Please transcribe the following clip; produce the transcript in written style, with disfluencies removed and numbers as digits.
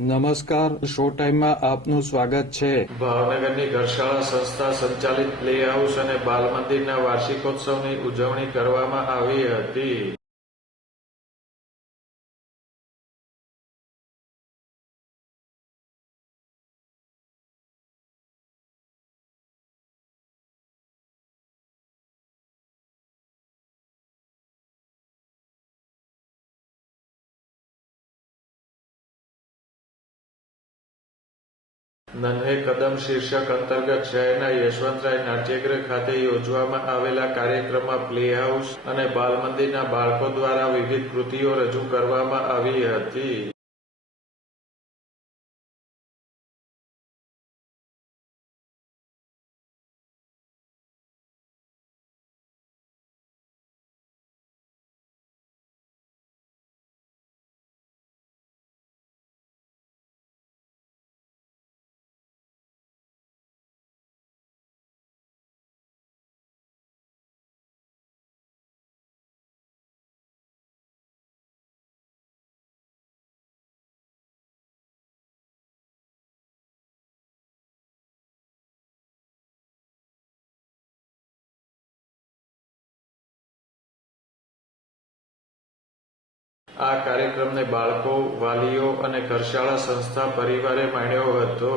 નમસ્કાર, શો ટાઈમમાં આપનું સ્વાગત છે. ભાવનગરની ઘરશાળા સંસ્થા સંચાલિત પ્લે હાઉસ અને બાલ મંદિરના વાર્ષિકોત્સવની ઉજવણી કરવામાં આવી હતી. નન્હે કદમ શીર્ષક અંતર્ગત શહેરના યશવંતરાય નાટ્યગૃહ ખાતે યોજવામાં આવેલા કાર્યક્રમમાં પ્લે હાઉસ અને બાલ મંદિરના બાળકો દ્વારા વિવિધ કૃતિઓ રજૂ કરવામાં આવી હતી. આ કાર્યક્રમને બાળકો, વાલીઓ અને ઘરશાળા સંસ્થા પરિવારે માણ્યો હતો.